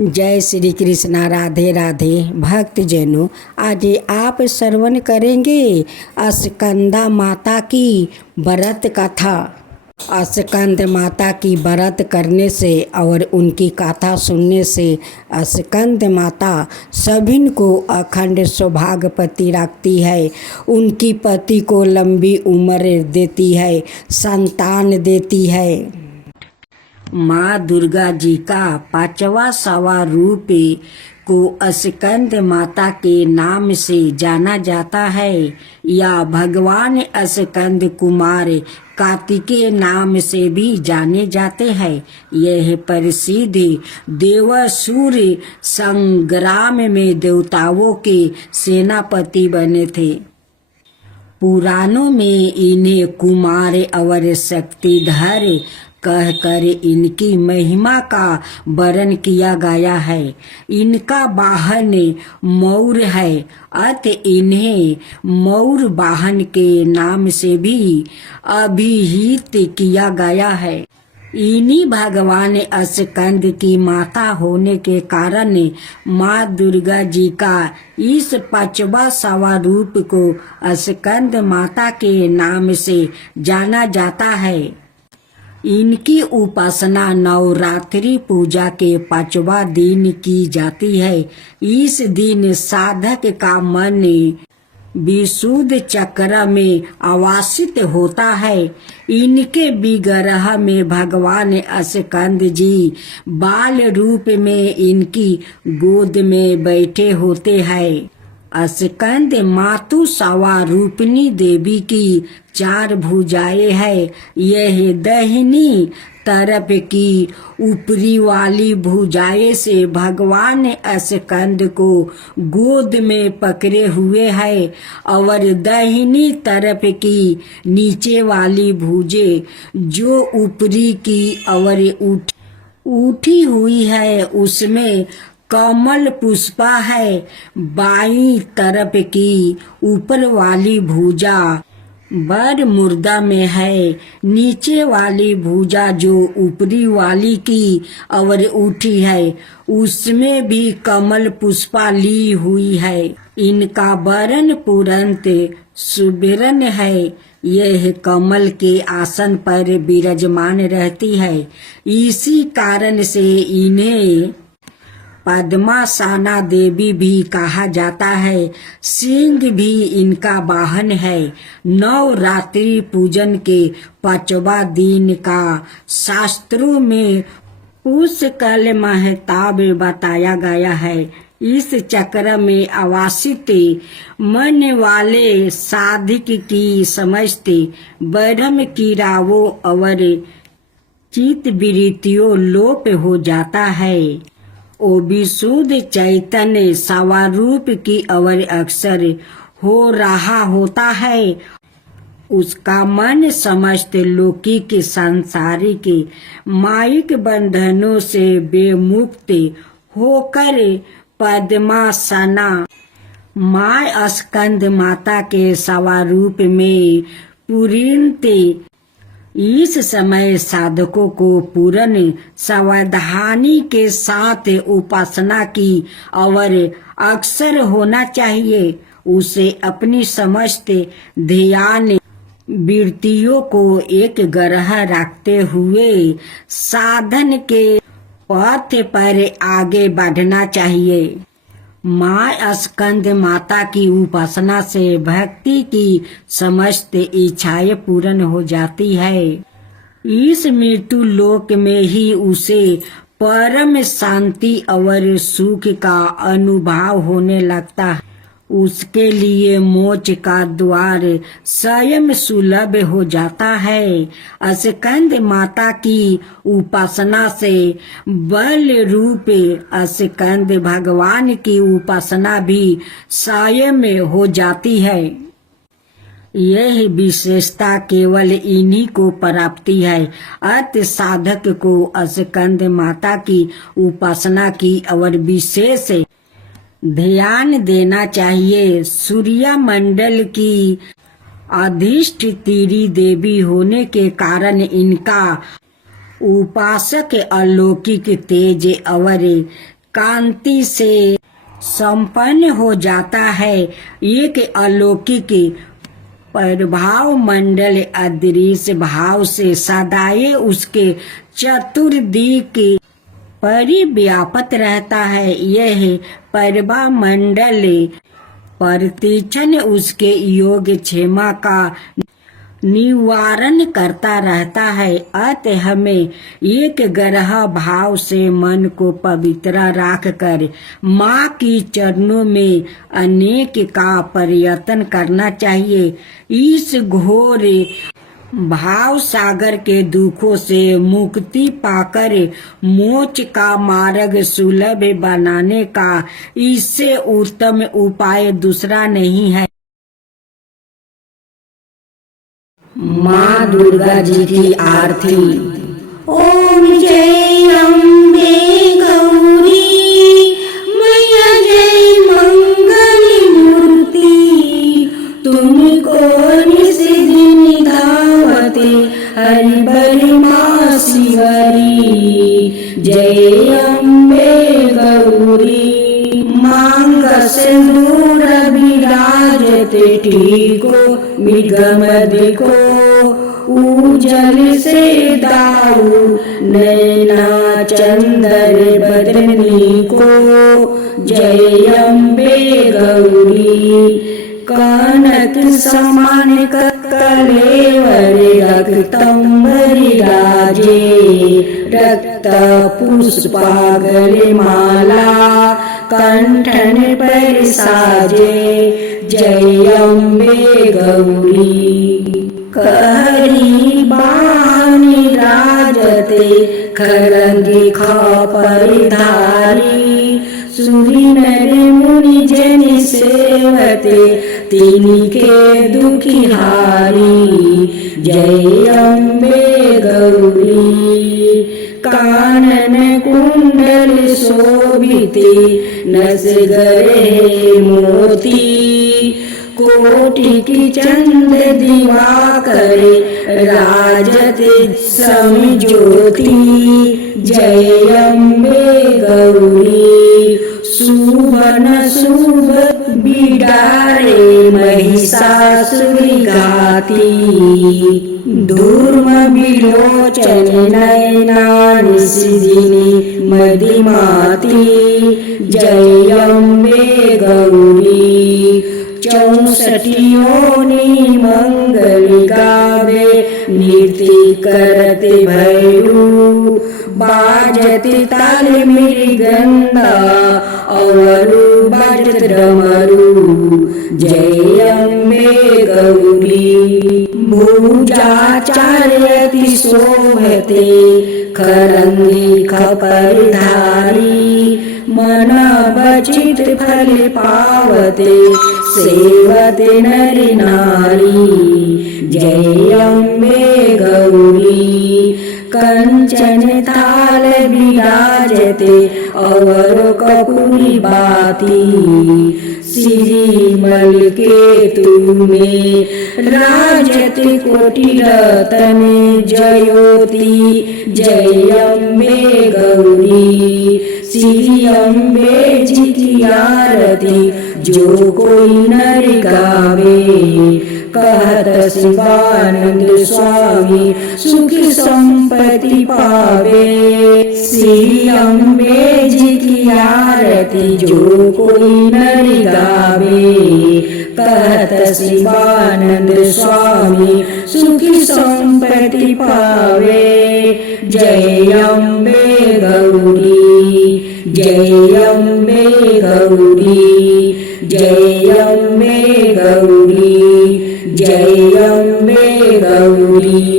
जय श्री कृष्णा। राधे राधे भक्तजनों, आज आप श्रवण करेंगे स्कंदा माता की व्रत कथा। स्कंद माता की व्रत करने से और उनकी कथा सुनने से स्कंद माता सभी को अखंड सौभाग्यवती रखती है। उनकी पति को लंबी उम्र देती है, संतान देती है। माँ दुर्गा जी का पांचवा सवा रूप को स्कंद माता के नाम से जाना जाता है या भगवान स्कंद कुमार कार्तिकेय नाम से भी जाने जाते हैं। यह प्रसिद्ध देवासुर संग्राम में देवताओं के सेनापति बने थे। पुराणों में इन्हें कुमार और शक्तिधर कहकर इनकी महिमा का वर्णन किया गया है। इनका वाहन मयूर है, अतः इन्हें मयूर वाहन के नाम से भी अभिहित किया गया है। इन्हीं भगवान स्कंद की माता होने के कारण माँ दुर्गा जी का इस पांचवा सवा रूप को स्कंद माता के नाम से जाना जाता है। इनकी उपासना नवरात्रि पूजा के पांचवा दिन की जाती है। इस दिन साधक का मन विशुद्ध चक्र में आवासित होता है। इनके विग्रह में भगवान स्कंद जी बाल रूप में इनकी गोद में बैठे होते हैं। स्कंद मातु सवा रूपिणी देवी की 4 भुजाएं है। यह दाहिनी तरफ की ऊपरी वाली भुजाएं से भगवान स्कंद को गोद में पकड़े हुए है और दाहिनी तरफ की नीचे वाली भुजे जो ऊपरी की और उठी हुई है उसमें कमल पुष्पा है। बाईं तरफ की ऊपर वाली भुजा बर मुर्दा में है। नीचे वाली भुजा जो ऊपरी वाली की और उठी है उसमें भी कमल पुष्पा ली हुई है। इनका वर्ण पुरंत सुबेरन है। यह कमल के आसन पर विराजमान रहती है। इसी कारण से इन्हें पद्मासना देवी भी कहा जाता है। सिंह भी इनका वाहन है। नवरात्रि पूजन के 5वां दिन का शास्त्रों में पुष्कल महताब बताया गया है। इस चक्र में आवासित मन वाले साधक की समस्त ब्रह्म कीड़ाओं और चित्त वृत्तियों लोप हो जाता है। ओ विशुद्ध चैतन्य सवारूप की अवर अक्सर हो रहा होता है। उसका मन समस्त लौकिक सांसारिक मायिक बंधनों से बेमुक्त होकर पद्मासना माँ स्कंद माता के सवारूप में पूरित इस समय साधकों को पूर्ण सावधानी के साथ उपासना की और अक्सर होना चाहिए। उसे अपनी समस्त ध्यान वृत्तियों को एक ग्रह रखते हुए साधन के पथ पर आगे बढ़ना चाहिए। माँ स्कंद माता की उपासना से भक्ति की समस्त इच्छाएं पूर्ण हो जाती है। इस मृत्यु लोक में ही उसे परम शांति और सुख का अनुभव होने लगता है। उसके लिए मोक्ष का द्वार स्वयं सुलभ हो जाता है। स्कंद माता की उपासना से बल रूप स्कंद भगवान की उपासना भी स्वयं हो जाती है। यह विशेषता केवल इन्हीं को प्राप्ति है। अतः साधक को स्कंद माता की उपासना की और विशेष ध्यान देना चाहिए। सूर्य मंडल की अधिष्ठित्री देवी होने के कारण इनका उपासक अलौकिक तेज और कांति से संपन्न हो जाता है। एक अलौकिक प्रभाव मंडल अदृश्य भाव से सदाए उसके चतुर्दिक परिव्याप्त रहता है। यह प्रभाव मंडल प्रतिक्षण उसके योग क्षमा का निवारण करता रहता है। अतः हमें एक ग्रह भाव से मन को पवित्र राख कर माँ की चरणों में अनेक का प्रयत्न करना चाहिए। इस घोर भाव सागर के दुखों से मुक्ति पाकर मोक्ष का मार्ग सुलभ बनाने का इससे उत्तम उपाय दूसरा नहीं है। माँ दुर्गा जी की आरती। ओम जय अम्बे गौरी मैया जय मंगल मूर्ति, तुमको निस दिन धावते हरि बल माँ शिवरी। जय अम्बे गौरी मांग सिंदूर विराजते टीको मृगमद को उजल से दाऊ नैना चंदर बदनी को। जय अम्बे गौरी कनक समान कलेवर रक्तंबरी राजे, रक्त पुष्पागल माला कंठन पर साजे। जय अम्बे गौरी कहरी बानी राजते खरंगी खापर धारी, सुरी नर मुनि जन सेवते तिनी के दुखी हारी। जय अम्बे गौरी कानन कुंडल शोभिते नस गरे मोती, कोटि की चंद दिवाकर राजते समज्योति। जय अम्बे गौरी सुबन शुभ बिडारे महिषासुर घाती, धूर्म विलोचन नयना निशिदिनी मदिमाती। जय अम्बे गौरी 64 योनि मंगल गावे नृत्य करते भैरू, बाजते ताल मृदंगा और बाजत डमरू। जय अम्बे गौरी भुजाचार्यति शोभते खरंगी खपरधारी, मन बचित फल पावते सेवते नर नारी। जय अम्बे गौरी कंचन थाल विराजते और कपूरी बाती, श्रीमल के तुम्हें राजते कोटि रतन जयोति। जय अम्बे गौरी श्री अम्बे जी की आरती जो कोई नर गावे, कहत शिवानंद स्वामी सुख संपत्ति पावे। श्री अम्बे जी की आरती जो कोई नर गावे, कहत शिवानंद स्वामी सुख संपत्ति पावे। जय अम्बे गौरी जय अम्बे गौरी, जय अम्बे गौरी, जय अम्बे गौरी।